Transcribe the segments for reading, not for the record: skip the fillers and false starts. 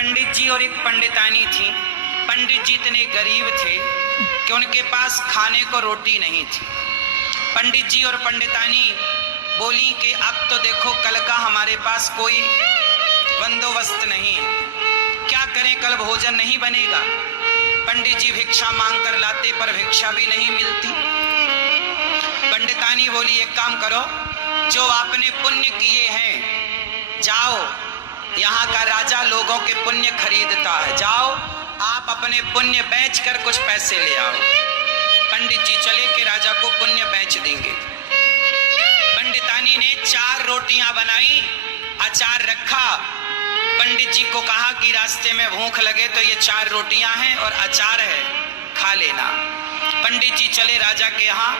पंडित जी और एक पंडितानी थी। पंडित जी इतने गरीब थे कि उनके पास खाने को रोटी नहीं थी। पंडित जी और पंडितानी बोली कि अब तो देखो कल का हमारे पास कोई बंदोबस्त नहीं है, क्या करें, कल भोजन नहीं बनेगा। पंडित जी भिक्षा मांग कर लाते पर भिक्षा भी नहीं मिलती। पंडितानी बोली एक काम करो, जो आपने पुण्य किए हैं जाओ, यहाँ का राजा लोगों के पुण्य खरीदता है, जाओ आप अपने पुण्य बेचकर कुछ पैसे ले आओ। पंडित जी चले कि राजा को पुण्य बेच देंगे। पंडितानी ने 4 रोटियां बनाई, अचार रखा। पंडित जी को कहा कि रास्ते में भूख लगे तो ये 4 रोटियां हैं और अचार है, खा लेना। पंडित जी चले राजा के यहाँ।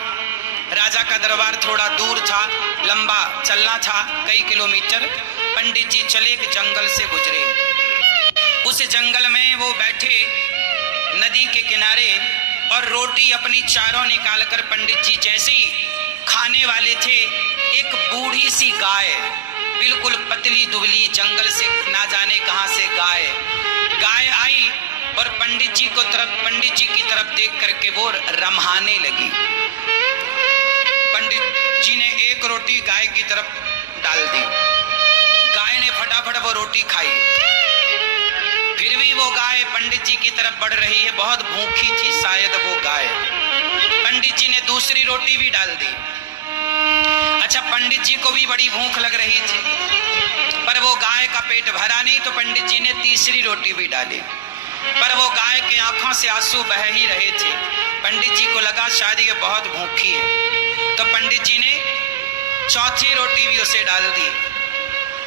राजा का दरबार थोड़ा दूर था, लंबा चलना था, कई किलोमीटर। पंडित जी चले कि जंगल से गुजरे। उस जंगल में वो बैठे नदी के किनारे और रोटी अपनी चारों निकालकर पंडित जी जैसे ही खाने वाले थे, एक बूढ़ी सी गाय, बिल्कुल पतली दुबली, जंगल से ना जाने कहां से गाय आई और पंडित जी की तरफ देख करके वो रम्हाने लगी। पंडित जी ने एक रोटी गाय की तरफ डाल दी। गाय ने फटाफट वो रोटी खाई। फिर भी वो गाय पंडित जी की तरफ बढ़ रही है, बहुत भूखी थी शायद वो गाय। पंडित जी ने दूसरी रोटी भी डाल दी। अच्छा, पंडित जी को भी बड़ी भूख लग रही थी, पर वो गाय का पेट भरा नहीं, तो पंडित जी ने तीसरी रोटी भी डाली, पर वो गाय के आंखों से आंसू बह ही रहे थे। पंडित जी को लगा शायद ये बहुत भूखी है, तो पंडित जी ने चौथी रोटी भी उसे डाल दी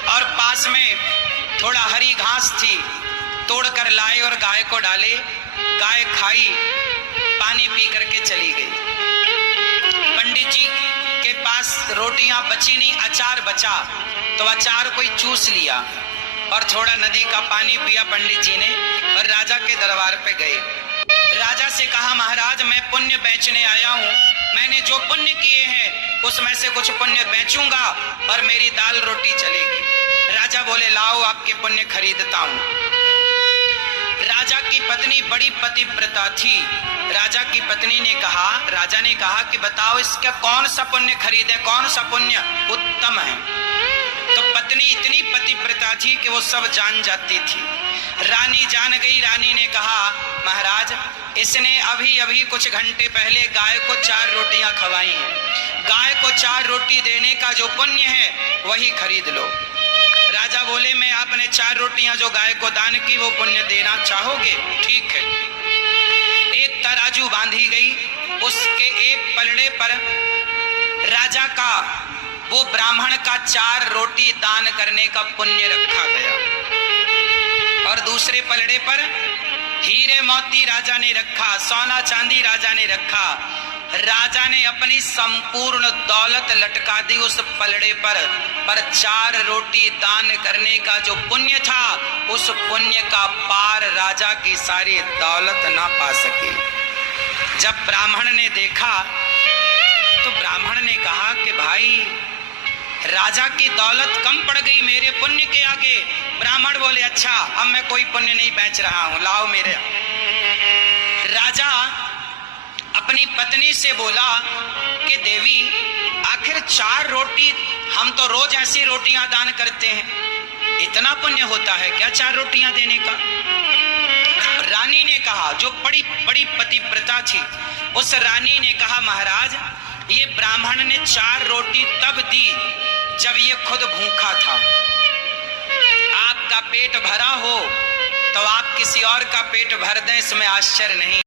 और पास में थोड़ा हरी घास थी, तोड़कर लाए और गाय को डाले। गाय खाई, पानी पी करके चली गई। पंडित जी के पास रोटियां बची नहीं, अचार बचा, तो अचार कोई चूस लिया और थोड़ा नदी का पानी पिया पंडित जी ने और राजा के दरबार पे गए। राजा से कहा महाराज मैं पुण्य बेचने आया हूँ, मैंने जो पुण्य किए हैं उसमें से कुछ पुण्य बेचूंगा और मेरी दाल रोटी चलेगी। राजा बोले लाओ आपके पुण्य खरीदता हूँ। राजा की पत्नी बड़ी पतिव्रता थी। राजा की पत्नी ने कहा, राजा ने कहा कि बताओ इसका कौन सा पुण्य खरीदे, कौन सा पुण्य उत्तम है। तो पत्नी इतनी पतिव्रता थी कि वो सब जान जाती थी। रानी जान गई। रानी ने कहा महाराज इसने अभी अभी कुछ घंटे पहले गाय को 4 रोटियां खवाई हैं, गाय को 4 रोटी देने का जो पुण्य है वही खरीद लो। राजा बोले मैं आपने 4 रोटियां जो गाय को दान की वो पुण्य देना चाहोगे? ठीक है। एक तराजू बांधी गई, उसके एक पलड़े पर राजा का वो ब्राह्मण का 4 रोटी दान करने का पुण्य रखा गया और दूसरे पलड़े पर हीरे मोती राजा ने रखा, सोना चांदी राजा ने रखा। राजा ने अपनी संपूर्ण दौलत लटका दी उस पलड़े पर 4 रोटी दान करने का जो पुण्य था उस पुण्य का पार राजा की सारी दौलत ना पा सके। जब ब्राह्मण ने देखा तो ब्राह्मण ने कहा कि भाई राजा की दौलत कम पड़ गई मेरे पुण्य के आगे। ब्राह्मण बोले अच्छा अब मैं कोई पुण्य नहीं बेच रहा हूं, लाओ मेरे। राजा अपनी पत्नी से बोला कि देवी आखिर 4 रोटी, हम तो रोज ऐसी रोटियां दान करते हैं, इतना पुण्य होता है क्या 4 रोटियां देने का? रानी ने कहा, जो बड़ी बड़ी पतिव्रता थी, उस रानी ने कहा महाराज ये ब्राह्मण ने 4 रोटी तब दी जब ये खुद भूखा था। आपका पेट भरा हो तो आप किसी और का पेट भर दें, इसमें आश्चर्य नहीं।